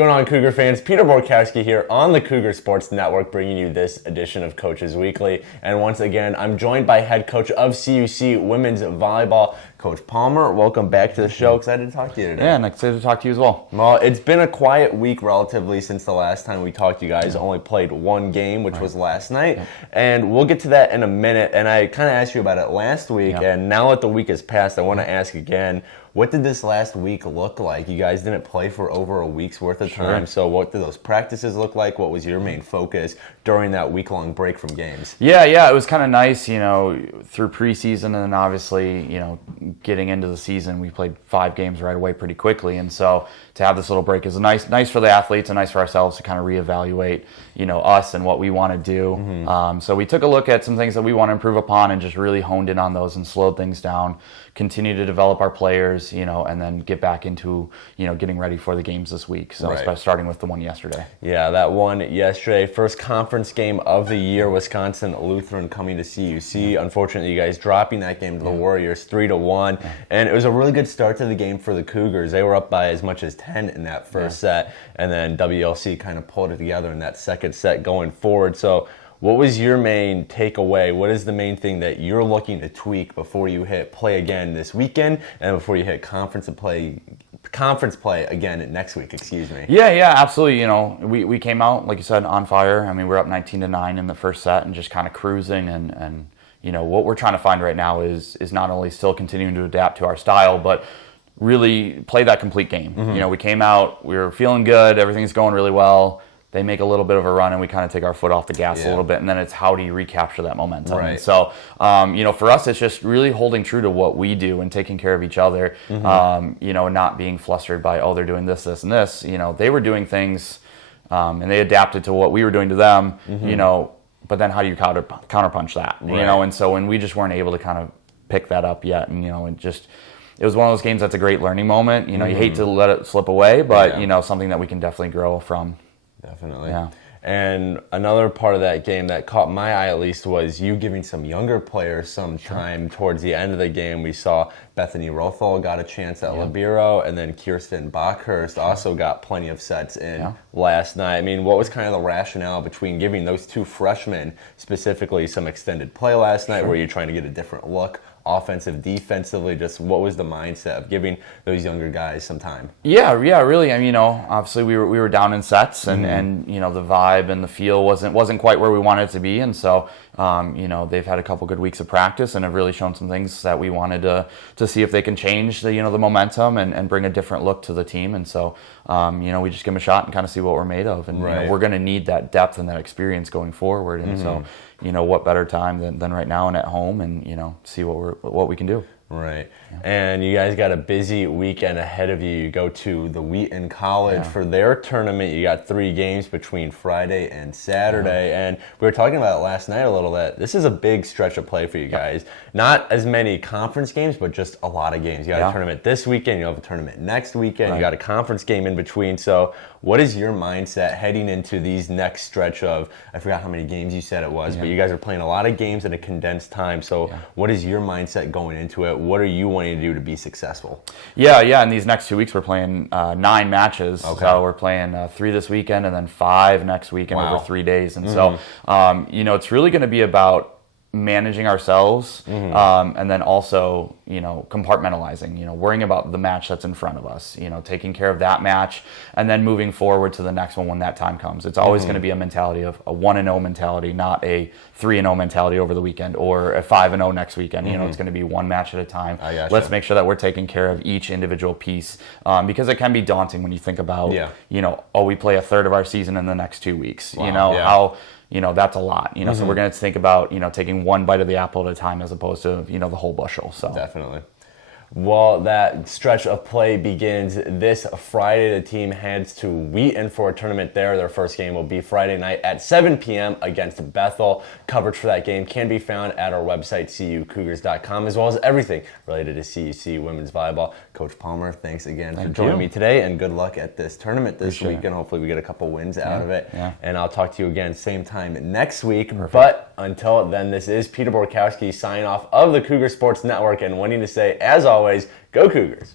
going on, Cougar fans? Peter Borkowski here on the Cougar Sports Network, bringing you this edition of Coaches Weekly. And once again, I'm joined by head coach of CUC Women's Volleyball, Coach Palmer. Welcome back to the show. Excited to talk to you today. Yeah, and excited to talk to you as well. Well, it's been a quiet week relatively since the last time we talked to you guys. Only played one game, which was last night. And we'll get to that in a minute. And I kind of asked you about it last week. And now that the week has passed, I want to ask again, what did this last week look like? You guys didn't play for over a week's worth of time. So what did those practices look like? What was your main focus during that week-long break from games? Yeah, it was kind of nice, through preseason and then obviously, getting into the season. We played 5 games right away pretty quickly. And so to have this little break is nice for the athletes and nice for ourselves to kind of reevaluate, us and what we want to do. So we took a look at some things that we want to improve upon and just really honed in on those and slowed things down, continue to develop our players, and then get back into, getting ready for the games this week. So starting with the one yesterday. Yeah, that one yesterday, first conference game of the year, Wisconsin Lutheran coming to CUC. Unfortunately, you guys dropping that game to the Warriors 3-1. And it was a really good start to the game for the Cougars. They were up by as much as 10 in that first set. And then WLC kind of pulled it together in that second set going forward. So what was your main takeaway? What is the main thing that you're looking to tweak before you hit play again this weekend and before you hit conference play again next week, excuse me? Yeah, absolutely. We came out, like you said, on fire. I mean, we're up 19-9 in the first set and just kind of cruising and what we're trying to find right now is not only still continuing to adapt to our style, but really play that complete game. We came out, we were feeling good, everything's going really well. They make a little bit of a run and we kind of take our foot off the gas a little bit, and then it's how do you recapture that momentum. And so, for us, it's just really holding true to what we do and taking care of each other, not being flustered by, they're doing this, and this. They were doing things and they adapted to what we were doing to them, but then how do you counterpunch that? And so when we just weren't able to kind of pick that up yet, and, it was one of those games that's a great learning moment. You hate to let it slip away, but, something that we can definitely grow from. Definitely. Yeah. And another part of that game that caught my eye at least was you giving some younger players some time towards the end of the game. We saw Bethany Rothel got a chance at libero, and then Kirsten Bockhurst also got plenty of sets in last night. I mean, what was kind of the rationale between giving those two freshmen specifically some extended play last night? Were you trying to get a different look? Offensive, defensively, just what was the mindset of giving those younger guys some time? Yeah, really. I mean, obviously we were down in sets, and the vibe and the feel wasn't quite where we wanted it to be, and so they've had a couple good weeks of practice and have really shown some things that we wanted to see if they can change the the momentum and bring a different look to the team, and so we just give them a shot and kind of see what we're made of, and we're going to need that depth and that experience going forward, and so what better time than right now and at home, and see what we can do. Right. And you guys got a busy weekend ahead of you. You go to the Wheaton College for their tournament. You got 3 games between Friday and Saturday. And we were talking about it last night a little bit. This is a big stretch of play for you guys. Not as many conference games, but just a lot of games. You got a tournament this weekend. You have a tournament next weekend. You got a conference game in between. So what is your mindset heading into these next stretch of, I forgot how many games you said it was, but you guys are playing a lot of games in a condensed time. So what is your mindset going into it? What are you wanting to do to be successful? Yeah. In these next 2 weeks, we're playing 9 matches. So we're playing 3 this weekend and then 5 next weekend over 3 days. And so, it's really going to be about managing ourselves, and then also, compartmentalizing, worrying about the match that's in front of us, taking care of that match and then moving forward to the next one when that time comes. It's always going to be a mentality of a 1-0 mentality, not a 3-0 mentality over the weekend or a 5-0 next weekend. It's going to be one match at a time. Let's make sure that we're taking care of each individual piece, because it can be daunting when you think about, we play a third of our season in the next 2 weeks. How that's a lot, so we're going to think about, taking one bite of the apple at a time as opposed to, the whole bushel. So definitely. Well, that stretch of play begins this Friday. The team heads to Wheaton for a tournament there. Their first game will be Friday night at 7 p.m. against Bethel. Coverage for that game can be found at our website, cucougars.com, as well as everything related to CUC women's volleyball. Coach Palmer, thanks again for joining me today, and good luck at this tournament this weekend. Hopefully we get a couple wins out of it. And I'll talk to you again same time next week. But until then, this is Peter Borkowski signing off of the Cougar Sports Network and wanting to say, as always, go Cougars.